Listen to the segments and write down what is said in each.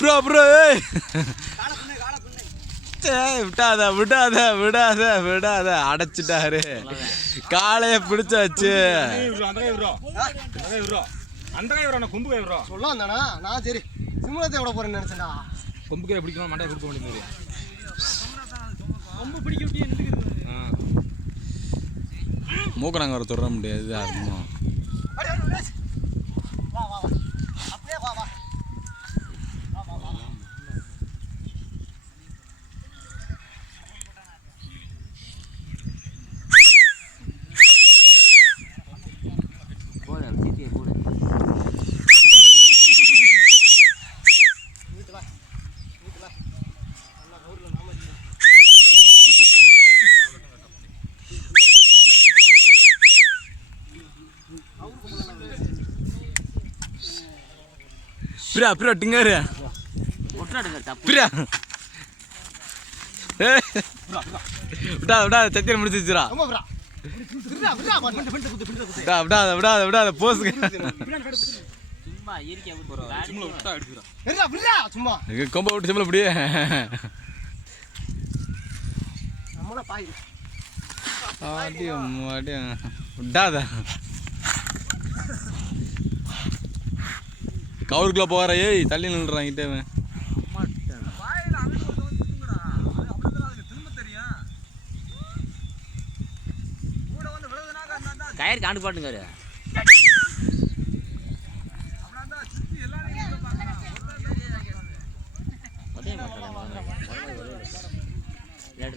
Bro bro விட்டாத விடாத விடாத விடாத அடைச்சிட்டாரு காலைய பிடிச்சாச்சு நான் சரி சிம்மலத்தை விட போறேன்னு நினைச்சேன்டா. கொம்புக்கே பிடிக்கணும் மண்டையை கொடுக்க வேண்டியது கொம்பு பிடிக்க விட்டு மூக்க நாங்கள் வர தொடர முடியாது அர்த்தம். பிரியா பிரியா டிங்காரு பிரியா விடாத விடாத சத்தியம் முடிச்சிச்சுரா விடாத விடாத விடாத போசுங்க கொம்ப விட்டு சிம்மல இப்படியே விடாத கவுருக்குள்ள போகிற ஏய் தள்ளி நின்றுறாங்கிட்டே கயிறு காண்டு பாட்டுங்காரு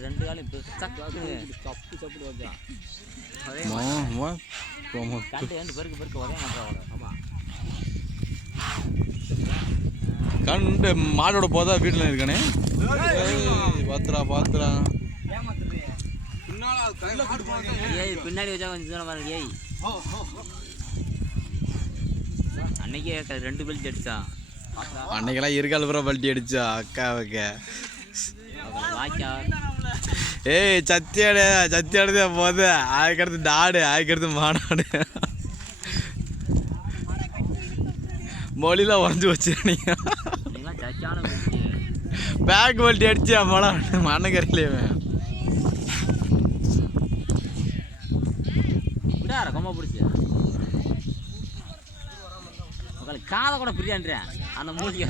ரெண்டு காலம் சப்பு சப்பு வச்சான் பெருக்கு பெருக்கு ஒரே மாட்டான். ஆமா கண்டு மாடோட போதா வீட்டில் இருக்கானே பாத்துரா பாத்துரா ஏய் பின்னாடி வச்சா கொஞ்சம் தூரம் பாருங்க. ஏய் அன்னைக்கே ரெண்டு பெல்ட் அடிச்சான். அன்னைக்கெல்லாம் இருக்கால் பூரா பல்ட்டி அடிச்சா அக்காவுக்கு. ஏய் சத்தியாடுதே போது அதுக்கடுத்து நாடு அதுக்கடுத்து மாநாடு மொழிலாம் உடஞ்சி வச்சுருந்தீங்க. பேக் பல்ட்டி அடிச்சா மழை மண்ணக்கரையிலே கொம்ப பிடிச்சி காதை கூட பிரியான்றேன் அந்த மூலிகை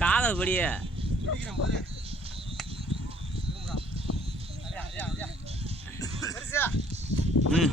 காதை படிய ம்